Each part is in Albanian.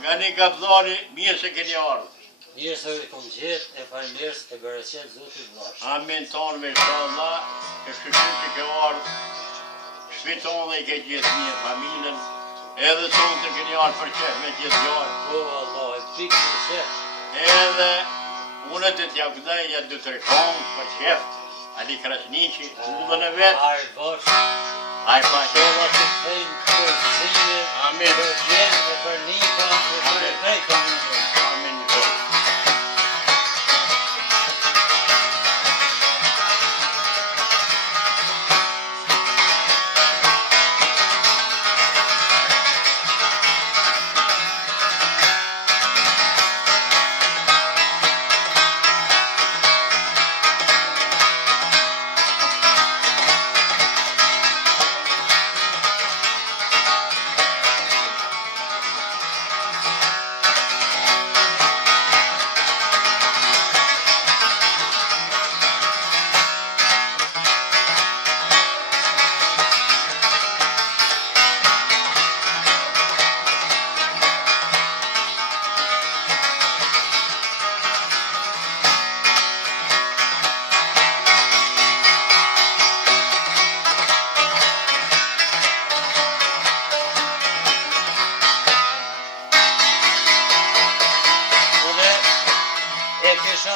Nga një kapdhani, mirë se keni ardhë. Mirë se i kom gjithë, e falenderës e bereqet Zotit Vlash. Amin tonë me inshallah, e shkështu që ke ardhë, shpiton dhe i ke gjithë një familjen, edhe sonë të keni ardhë për qef me gjithë gjojë. Po, Allah, e pikë për qef. Edhe, unë të t'ja këdaj, ja 2-3 kongë për qef, Ali Krasniqi, udhën e vetë. Ajë bashkë. Ajë bashkë. Qova të thejnë për zime, Amin. për gjenë, e për nipa, e për e pej familjen. Amin.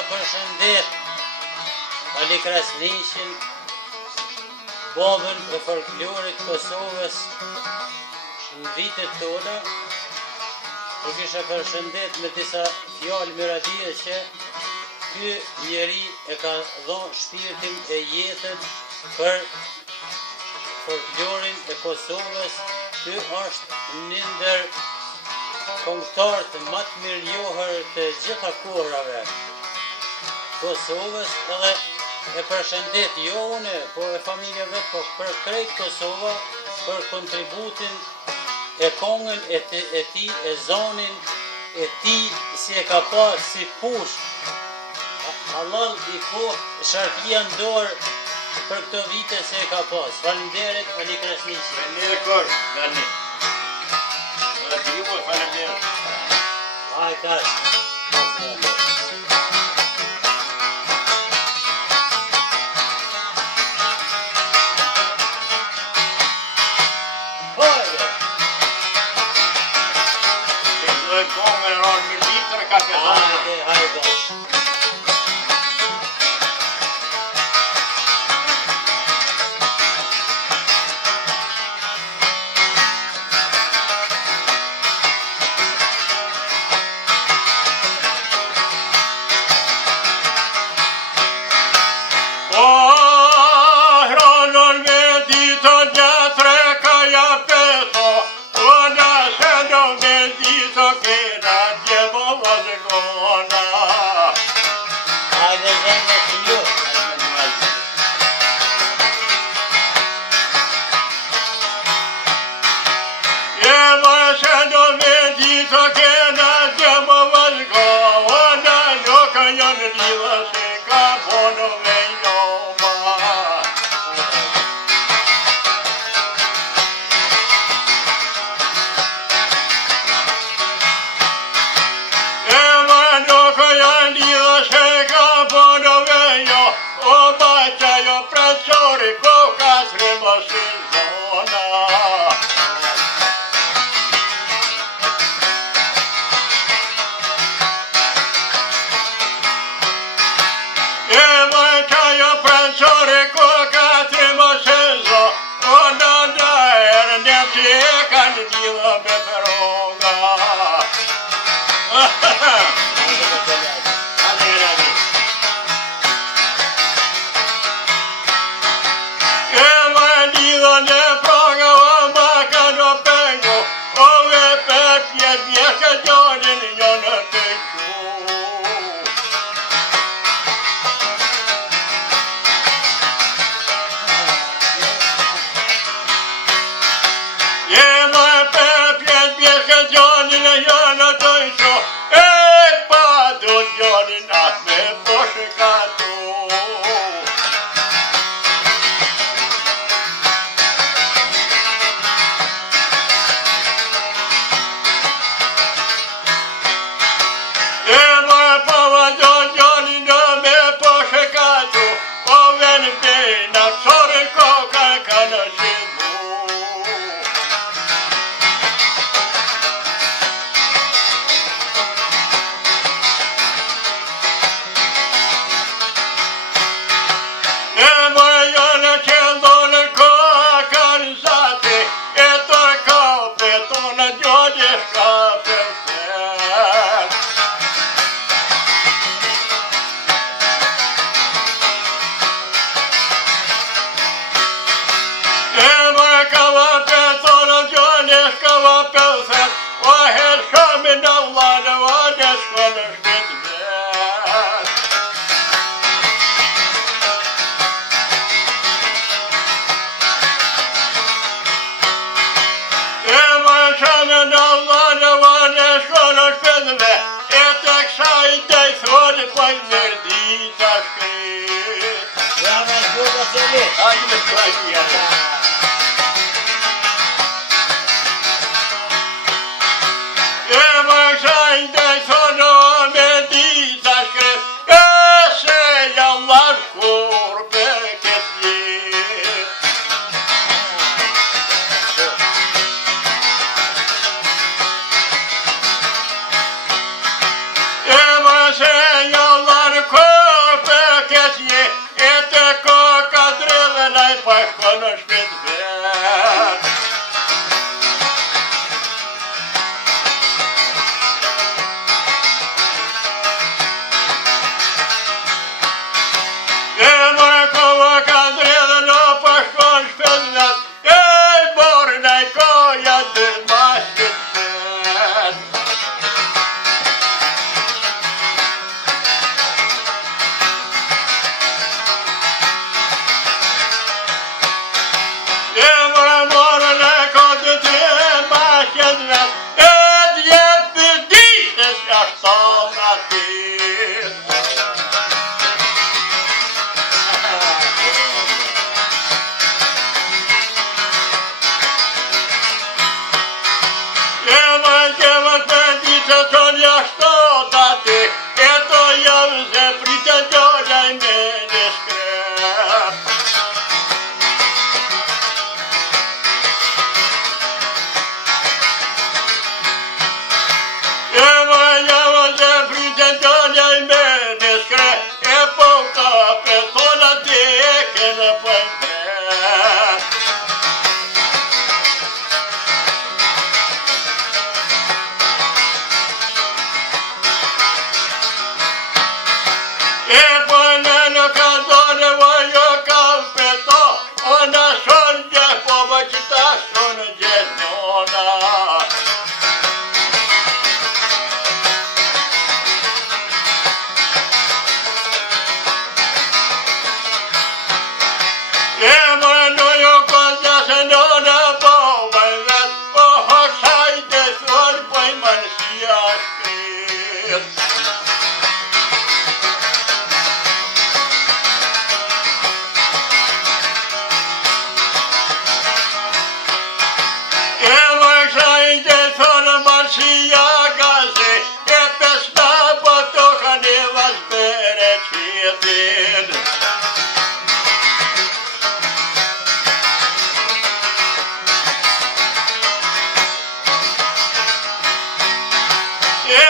Përshëndet Ali Krasniqin, babën e folklorit Kosovës në vitet tona, po kisha përshëndet me disa fjalë miradije që ky njeri e ka dhënë shpirtin e jetën për folklorin e Kosovës. Ky është një ndër këngëtarët më të mirënjohur të gjitha kohrave Kosovës, edhe e përshëndet jo une, po e familja vetë, po për krejt Kosova, për kontributin e kongën e ti, e zonin e ti, si e ka pas, si push. Allah i ko sharkia ndorë për këto vite se e ka pas. Falenderit Ali Krasniqi. Falenderit kërë, Dani. Dhe të ju po falenderit. Aj, tash. shkon në shpit vet. E më shanë në vane shkon në shpit vet, e të kësaj të i thoni paj mërdita shkrit. Bravo, shkruta Celi. Hajde me shkoj tjera. E më kësaj të i thoni mërdita shkrit, e se jallar kur për këtë jet. E më se jallar kur për këtë jet, e të koka drillën ai pa shkon në shpit vet. E më koka drillën o pa shkon shpit vet, e borën ai koja të ma shpit vet. E më morën e kodë të ma shpit vet, e t'jep për ditës ka shtot atit. E më gjevët për ditës të një shtot atit, e të javë se pritë gjolaj me në shkret. E më javë se pritë gjolaj me në shkret, e po ka për tona dike në pëjtret. E përne në kazone vajo kam peto, ona shon gje po më qita shon gjenona. E më në jo kodja se nona po vëllet, po hoxaj të thon po i mërësia shkrit. E më kësaj të thonë marësia gazi, e pesna po të kanë e vazbere qetin. E